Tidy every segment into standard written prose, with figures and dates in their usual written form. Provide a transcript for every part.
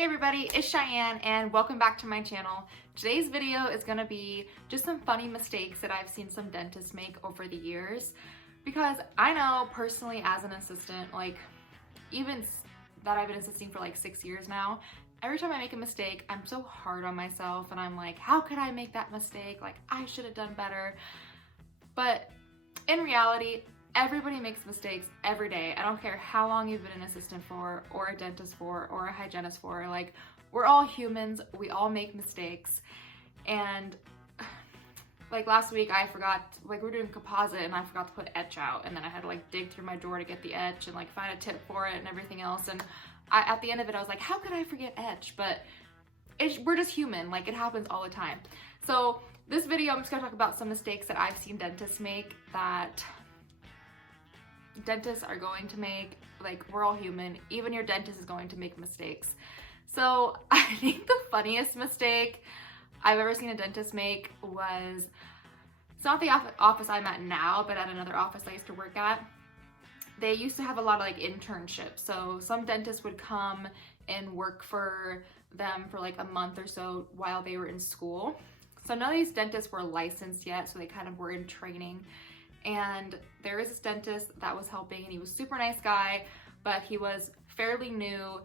Hey everybody, it's Cheyenne and welcome back to my channel. Today's video is going to be just some funny mistakes that I've seen some dentists make over the years, because I know personally as an assistant, like even that I've been assisting for like 6 years now, every time I make a mistake, I'm so hard on myself and I'm like, how could I make that mistake? Like I should have done better. But in reality, everybody makes mistakes every day. I don't care how long you've been an assistant for, or a dentist for, or a hygienist for. Like, we're all humans. We all make mistakes. And like last week, I forgot, like we were doing composite and I forgot to put etch out. And then I had to like dig through my drawer to get the etch and like find a tip for it and everything else. And at the end of it, I was like, how could I forget etch? But we're just human. Like it happens all the time. So this video, I'm just gonna talk about some mistakes that I've seen dentists make that dentists are going to make. Like, we're all human. Even your dentist is going to make mistakes. So I think the funniest mistake I've ever seen a dentist make was, it's not the office I'm at now, but at another office I used to work at. They used to have a lot of like internships. So some dentists would come and work for them for like a month or so while they were in school. So none of these dentists were licensed yet, so they kind of were in training. And there is this dentist that was helping, and he was a super nice guy, but he was fairly new.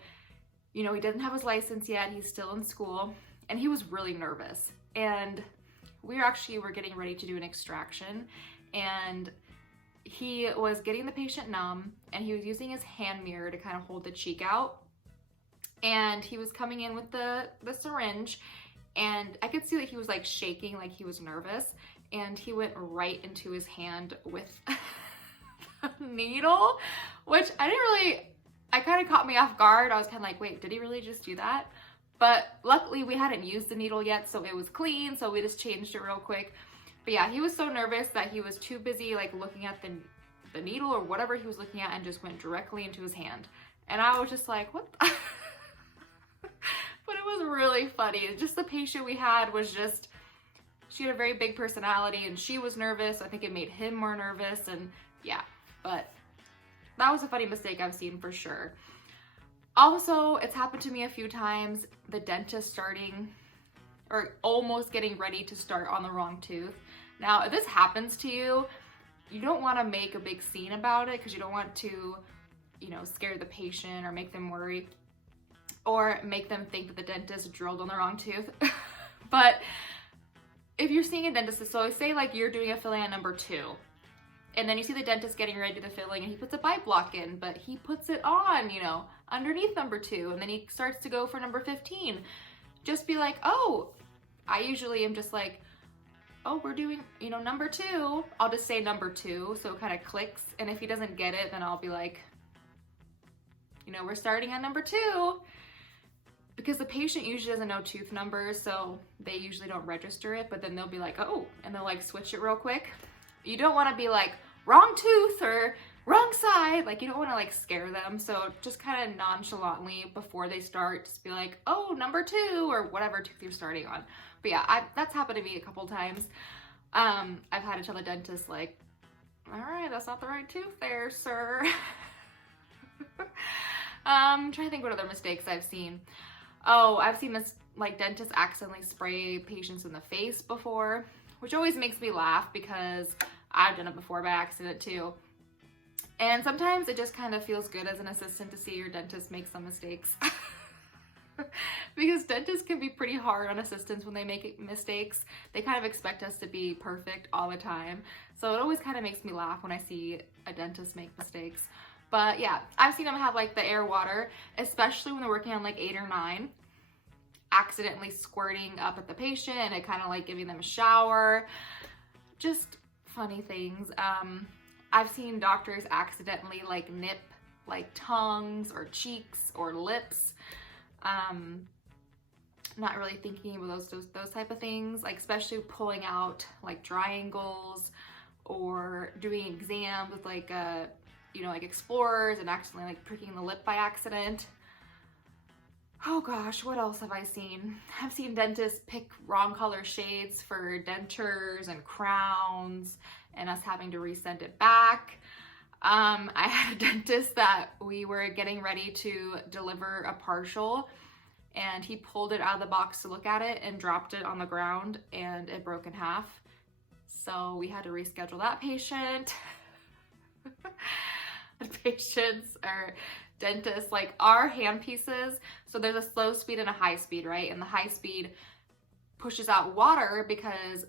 You know, he didn't have his license yet. He's still in school, and he was really nervous. And we were getting ready to do an extraction, and he was getting the patient numb, and he was using his hand mirror to kind of hold the cheek out. And he was coming in with the syringe, and I could see that he was like shaking, like he was nervous. And he went right into his hand with a needle, which I kind of caught me off guard. I was kind of like, wait, did he really just do that? But luckily we hadn't used the needle yet, so it was clean, so we just changed it real quick. But yeah, he was so nervous that he was too busy like looking at the needle or whatever he was looking at, and just went directly into his hand. And I was just like, what the? But it was really funny. Just the patient we had was just, she had a very big personality and she was nervous. So I think it made him more nervous, and yeah, but that was a funny mistake I've seen for sure. Also, it's happened to me a few times, the dentist starting or almost getting ready to start on the wrong tooth. Now, if this happens to you, you don't want to make a big scene about it because you don't want to, you know, scare the patient or make them worry or make them think that the dentist drilled on the wrong tooth. But if you're seeing a dentist, so say like you're doing a filling at number 2, and then you see the dentist getting ready to do the filling and he puts a bite block in, but he puts it on, you know, underneath number 2, and then he starts to go for number 15. Just be like, oh, I usually am just like, oh, we're doing, you know, number 2. I'll just say number 2, so it kind of clicks. And if he doesn't get it, then I'll be like, you know, we're starting on number 2. Because the patient usually doesn't know tooth numbers, so they usually don't register it, but then they'll be like, oh, and they'll like switch it real quick. You don't want to be like, wrong tooth or wrong side. Like, you don't want to like scare them. So just kind of nonchalantly before they start, just be like, oh, number 2, or whatever tooth you're starting on. But yeah, that's happened to me a couple times. I've had to tell the dentist like, all right, that's not the right tooth there, sir. I'm trying to think what other mistakes I've seen. Oh, I've seen this like dentists accidentally spray patients in the face before, which always makes me laugh because I've done it before by accident too. And sometimes it just kind of feels good as an assistant to see your dentist make some mistakes. Because dentists can be pretty hard on assistants when they make mistakes. They kind of expect us to be perfect all the time. So it always kind of makes me laugh when I see a dentist make mistakes. But yeah, I've seen them have like the air water, especially when they're working on like 8 or 9, accidentally squirting up at the patient and it kind of like giving them a shower. Just funny things. I've seen doctors accidentally like nip like tongues or cheeks or lips. Not really thinking about those type of things, like especially pulling out like triangles or doing exams with like you know, like explorers and accidentally like pricking the lip by accident. Oh gosh, what else have I seen? I've seen dentists pick wrong color shades for dentures and crowns and us having to resend it back. I had a dentist that we were getting ready to deliver a partial, and he pulled it out of the box to look at it and dropped it on the ground and it broke in half. So we had to reschedule that patient. The patients or dentists, like our hand pieces, so there's a slow speed and a high speed, right? And the high speed pushes out water because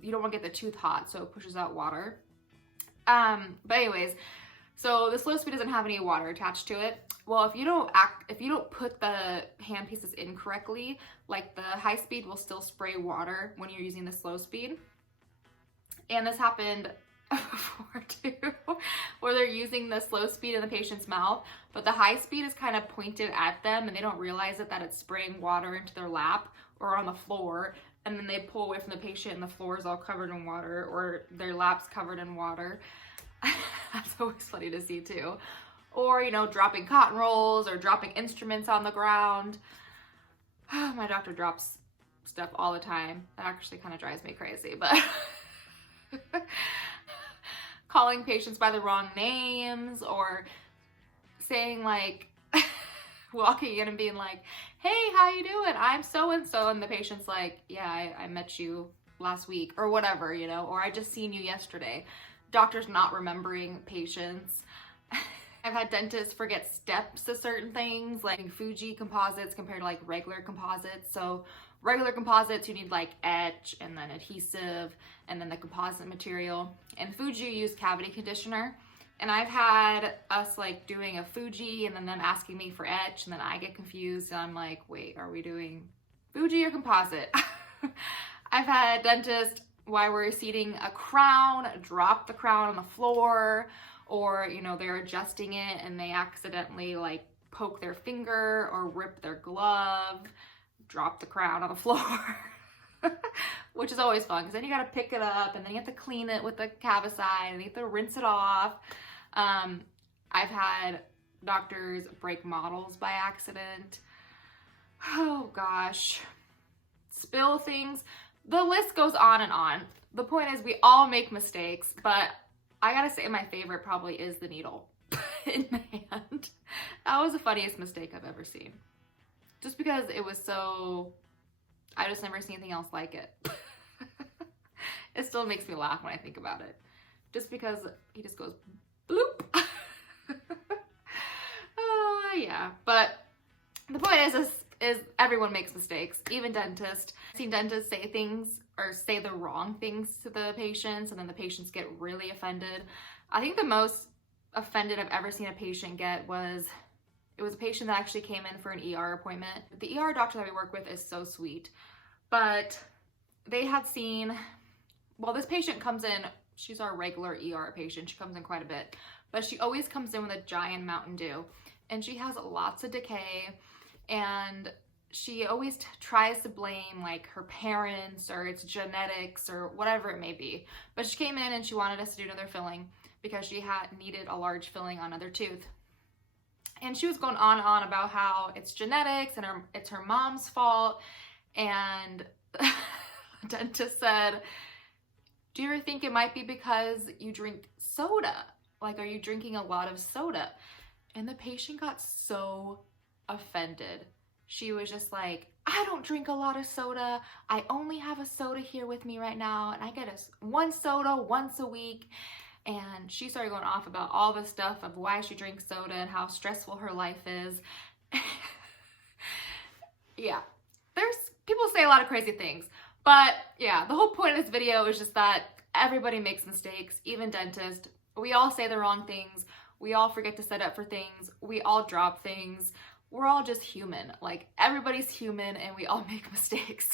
you don't want to get the tooth hot, so it pushes out water. But anyways, so the slow speed doesn't have any water attached to it. Well, if you don't put the hand pieces in correctly, like the high speed will still spray water when you're using the slow speed. And this happened before too, where they're using the slow speed in the patient's mouth, but the high speed is kind of pointed at them and they don't realize it, that it's spraying water into their lap or on the floor, and then they pull away from the patient and the floor is all covered in water, or their lap's covered in water. That's always funny to see too. Or, you know, dropping cotton rolls or dropping instruments on the ground. My doctor drops stuff all the time. That actually kind of drives me crazy, but calling patients by the wrong names, or saying like, walking in and being like, hey, how you doing? I'm so-and-so. And the patient's like, yeah, I met you last week or whatever, you know, or I just seen you yesterday. Doctors not remembering patients. I've had dentists forget steps to certain things, like Fuji composites compared to like regular composites. So regular composites, you need like etch and then adhesive and then the composite material. And Fuji used cavity conditioner. And I've had us like doing a Fuji and then them asking me for etch, and then I get confused and I'm like, wait, are we doing Fuji or composite? I've had dentists, while we're seating a crown, drop the crown on the floor, or, you know, they're adjusting it and they accidentally like poke their finger or rip their glove, drop the crown on the floor. Which is always fun, because then you got to pick it up and then you have to clean it with the Cavicide and you have to rinse it off. I've had doctors break models by accident. Oh gosh. Spill things. The list goes on and on. The point is, we all make mistakes, but I gotta say my favorite probably is the needle in the hand. That was the funniest mistake I've ever seen. Just because it was so, I just never seen anything else like it. It still makes me laugh when I think about it. Just because he just goes bloop. Yeah, but the point is everyone makes mistakes, even dentists. I've seen dentists say things or say the wrong things to the patients, and then the patients get really offended. I think the most offended I've ever seen a patient get was, it was a patient that actually came in for an ER appointment. The ER doctor that we work with is so sweet, but they had seen, well, this patient comes in, she's our regular ER patient, she comes in quite a bit, but she always comes in with a giant Mountain Dew, and she has lots of decay, and she always tries to blame like her parents or it's genetics or whatever it may be. But she came in and she wanted us to do another filling because she had needed a large filling on another tooth. And she was going on and on about how it's genetics and it's her mom's fault. And the dentist said, do you ever think it might be because you drink soda? Like, are you drinking a lot of soda? And the patient got so offended. She was just like, I don't drink a lot of soda. I only have a soda here with me right now, and I get one soda once a week. And she started going off about all the stuff of why she drinks soda and how stressful her life is. Yeah, people say a lot of crazy things. But yeah, the whole point of this video is just that everybody makes mistakes, even dentists. We all say the wrong things. We all forget to set up for things. We all drop things. We're all just human. Like, everybody's human and we all make mistakes.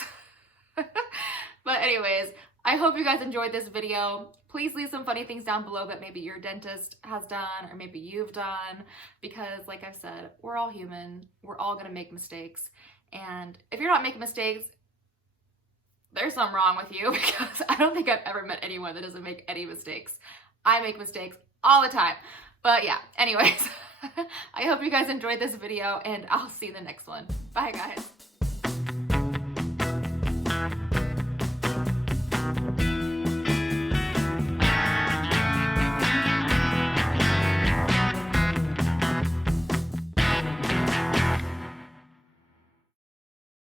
But anyways, I hope you guys enjoyed this video. Please leave some funny things down below that maybe your dentist has done or maybe you've done, because like I've said, we're all human. We're all gonna make mistakes. And if you're not making mistakes, there's something wrong with you, because I don't think I've ever met anyone that doesn't make any mistakes. I make mistakes all the time. But yeah, anyways, I hope you guys enjoyed this video and I'll see you in the next one. Bye guys.